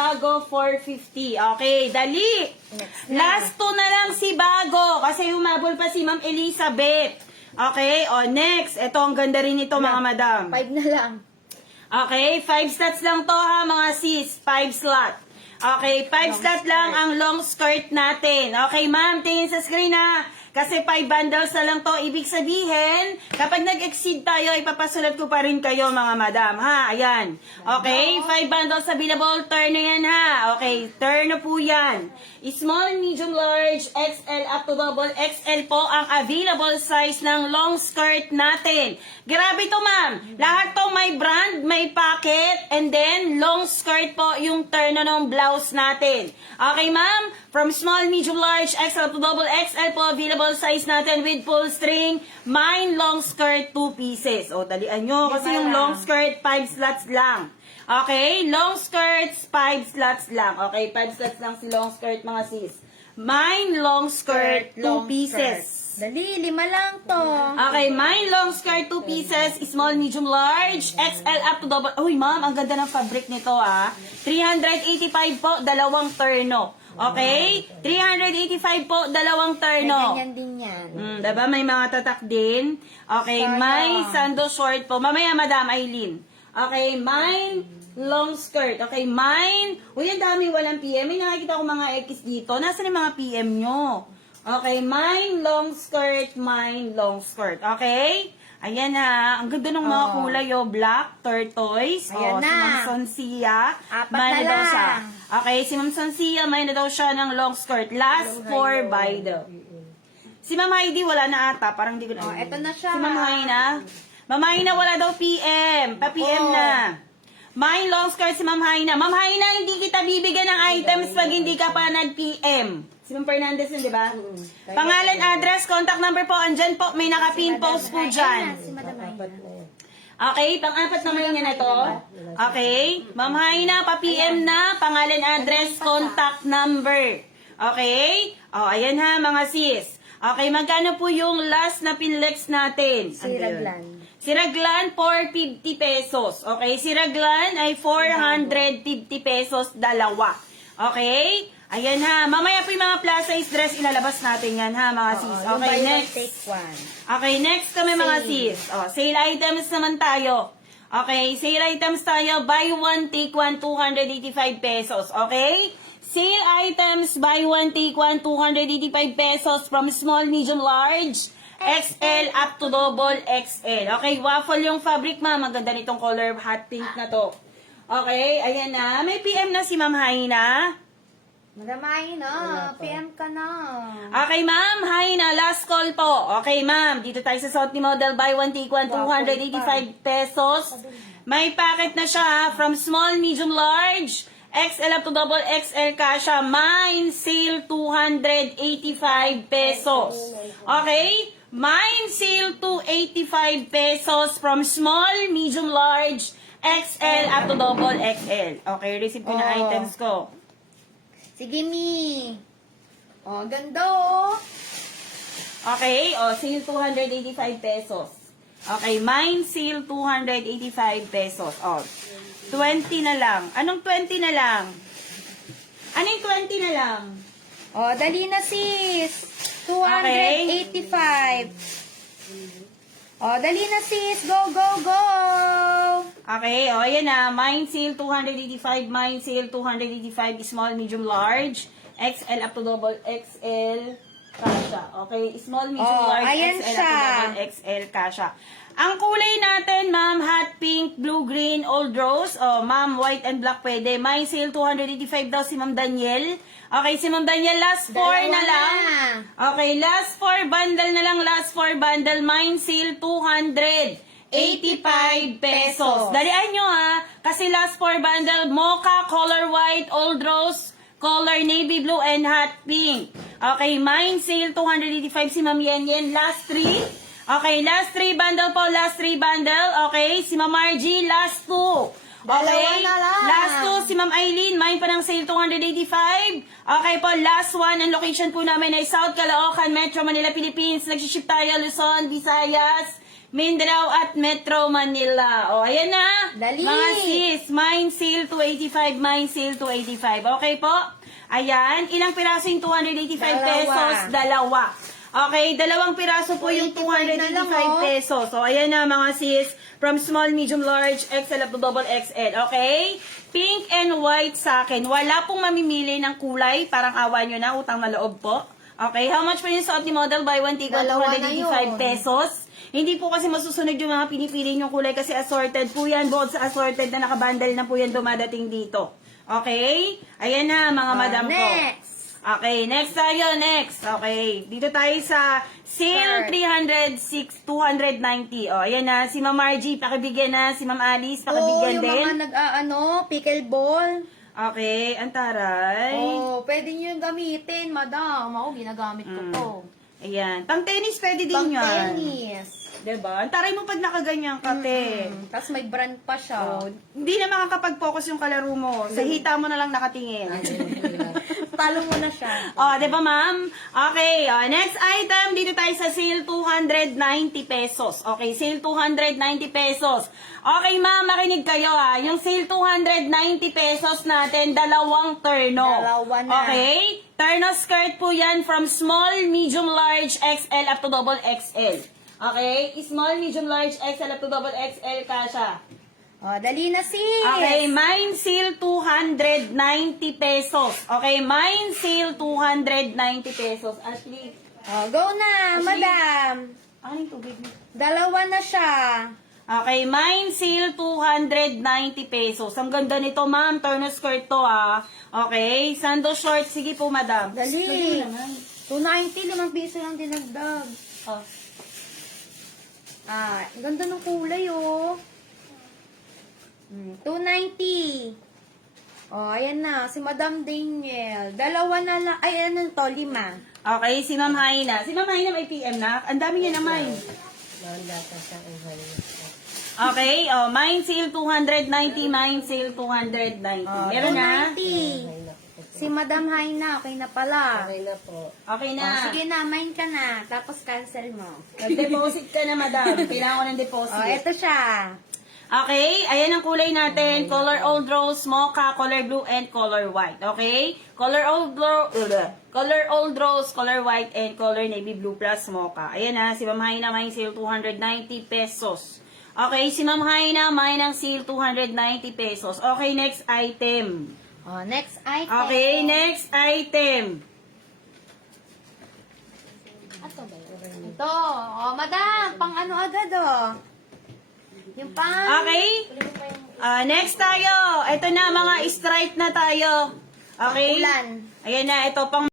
Bago 450. Okay, dali. Last 2 na lang si Bago kasi humabol pa si Ma'am Elizabeth. Okay, next. Ito, ang ganda rin ito mga madam. 5 na lang. Okay, 5 slots lang to ha mga sis. 5 slot. Okay, 5 slot lang ang long skirt natin. Okay, ma'am, tingin sa screen ha. Kasi 5 bundles na lang to. Ibig sabihin, kapag nag-exceed tayo, ipapasulat ko pa rin kayo mga madam. Ha, ayan. Okay, 5 bundles available. Turn na yan ha. Okay, turn na po yan. Small, medium, large, XL up to double XL po ang available size ng long skirt natin. Grabe to ma'am. Lahat to may brand, may pocket, and then long skirt po yung turn na ng blouse natin. Okay ma'am? From small, medium, large, XL up to double XL po available size natin with full string. Mine long skirt 2 pieces. O, dalian nyo. Kasi yung long skirt 5 slots lang. Okay? Long skirts 5 slots lang. Okay? 5 slots lang si long skirt mga sis. Mine long skirt 2 pieces. Dali, 5 lang to. Okay, mine long skirt 2 pieces, small, medium, large, XL up to double. Uy, ma'am, ang ganda ng fabric nito ah. 385 po, dalawang terno. Okay? 385 po, dalawang terno. Ganyan din yan. Diba? May mga tatak din. Okay, may sando short po. Mamaya, Madam Aileen. Okay, mine long skirt. Okay, mine. Uy, ang dami walang PM. May nakikita ko mga X dito. Nasaan yung mga PM nyo? Okay, mine long skirt, mine long skirt. Okay? Ayan na. Ang ganda ng mga kulay, oh. Black, turquoise. Ayan na. Si Ma'am Sonsia. 4 may na daw siya. lang. Okay, si Ma'am Sonsia, may na daw siya ng long skirt. Last 4 by the. Si Ma'am Heidi, wala na ata. Parang di ko na. Eto na siya. Si Ma'am Haina. Ma'am Haina, wala daw PM. Pa-PM na. May long skirt si Ma'am Haina. Ma'am Haina, hindi kita bibigyan ng items pag hindi ka pa nag-PM. Si Ma'am Fernandez yun, di ba? Pangalan, address, contact number po. Andyan po, may naka-pin post po dyan. Si Madam Aina. Okay, pang-apat naman yan ito. Okay, Ma'am Haina, pa-PM na. Pangalan, address, contact number. Okay? Ayan ha, mga sis. Okay, magkano po yung last na pinlex natin? Si Raglan. Si Raglan, 450 pesos. Okay, si Raglan ay 450 pesos dalawa. Okay? Ayan ha. Mamaya po yung mga plus size dress, ilalabas natin yan ha, mga sis. Okay, next. Take one. Okay, next kami mga sis. Sale items naman tayo. Okay, sale items tayo. Buy one, take one, 285 pesos. Okay? Sale items, buy one, take one, 285 pesos from small, medium, large, XL up to double XL. Okay, waffle yung fabric, ma'am. Maganda nitong color, hot pink na to. Okay, ayan na. May PM na si Ma'am Haina. Madam Aina, PM ka na. Okay, ma'am. Haina, last call po. Okay, ma'am. Dito tayo sa South ni Model. Buy one, take one, 285 pesos. May packet na siya ha. From small, medium, large, XL up to double XL kasha. Mine sale 285 pesos. Okay? Mine sale 285 pesos from small, medium, large, XL up to double XL. Okay, receive ko na items ko. Sige, Mi. Ganda oh. Okay, sale 285 pesos. Okay, mine sale 285 pesos. 20 na lang. Anong 20 na lang? Anong 20 na lang? Dali na sis. 285. Dali na sis. Go, go, go. Okay, ayan na. Mine sale 285, mine sale 285, small, medium, large, XL up to double XL, kasha. Okay, small, medium, large, ayan XL siya. up to double XL, kasha. Ang kulay natin, ma'am, hot pink, blue, green, old rose. Ma'am, white and black pwede. Mine sale 285 daw si Ma'am Daniel. Okay, si Ma'am Daniel, last 4 na lang. Okay, last 4 bundle na lang, last 4 bundle. Mine sale 285 pesos. Dalian nyo ha, kasi last 4 bundle, mocha, color white, old rose, color navy blue, and hot pink. Okay, mine sale 285 si Ma'am Yen. Last 3. Okay, last 3 bundle po, last 3 bundle. Okay, si Ma'am Margie, last 2. Okay, last 2 si Ma'am Aileen, mine pa ng sale 285. Okay po, last 1, ang location po namin ay South Caloocan, Metro Manila, Philippines. Nagsiship tayo, Luzon, Visayas, Mindanao at Metro Manila. O, ayan na. Dali. Mga sis, mine sale 285, mine sale 285. Okay po? Ayan. Ilang piraso yung 285 pesos? Dalawa. Okay, dalawang piraso po yung 285 na lang, 285 pesos. So, ayan na mga sis. From small, medium, large, XL up to double XL. Okay? Pink and white sa akin. Wala pong mamimili ng kulay. Parang awa nyo na, utang na loob po. Okay, how much po yung suot ni model? Buy one, take one, Dalawa na 285 yun. pesos. Hindi po kasi masusunod yung mga pinipili yung kulay kasi assorted po yan. Bukod sa assorted na nakabundle na po yan dumadating dito. Okay? Ayan na mga madam ko. Next. Okay, next tayo, next. Okay, dito tayo sa sale 306, 290. O, ayan na, si Ma'am Margie, pakibigyan na. Si Ma'am Alice, pakibigyan yung din. mga pickleball. Okay, antaray. Oh, pwede nyo yung gamitin, madam. Ako, ginagamit ko to. Ayan, pang tennis pwede din Pang yan. tennis. Diba? Antaray mo pag nakaganyan ka, te. Tapos may brand pa siya. Oh, hindi na makakapag-focus yung kalaro mo. Sa hita mo na lang nakatingin. Talo mo na siya. Oh, 'di ba, ma'am? Okay, next item dito tayo sa sale 290 pesos. Okay, sale 290 pesos. Okay, ma'am, makinig kayo ha. Yung sale 290 pesos natin, dalawang terno. Dalawa na. Okay? Terno skirt po 'yan from small, medium, large, XL up to double XL. Okay? Small, medium, large, XL up to double XL kasha. Oh, dali na sis. Okay, mine sale 290 pesos. Okay, mine sale 290 pesos. Ashley, Oh, go na, madam. ano yung tubig mo? Dalawa na siya. Okay, mine sale 290 pesos. Ang ganda nito, ma'am. Turno skirt to, ah. Okay, sando short. Sige po, madam. Dali. Lagyan mo naman. 290, 5 piso lang dinagdag. Oh. Ah, ang ganda ng kulay, oh. 290. Oh, ayan na. Si Madam Daniel. Dalawa na lang. Ay, ano to? 5. Okay, si Ma'am Haina. Si Ma'am Haina may PM na. Ang dami niya naman. Okay, mine sale 290, mine sale 290. Oh, Meron na? 290. Si Madam Haina, okay na pala. Okay na po. Okay Oh, na. sige na, mine ka na. Tapos cancel mo. Nag-deposit ka na, madam. Kailangan ko ng deposit. Oh, eto siya. Okay, ayan ang kulay natin. Color old rose, mocha, color blue, and color white. Okay? Color old rose, color white, and color navy blue plus mocha. Ayan na, si Ma'am Haina, mine sale 290 pesos. Okay, si Ma'am Haina, mine ang sale 290 pesos. Okay, next item. Oh, next item. Okay, next item. Ato ba yun? Ito. Oh, madam, pang ano agad, oh. Yung pang... Okay? Next tayo. Ito na, mga stripe na tayo. Okay? Ulan. Ayan na, ito pang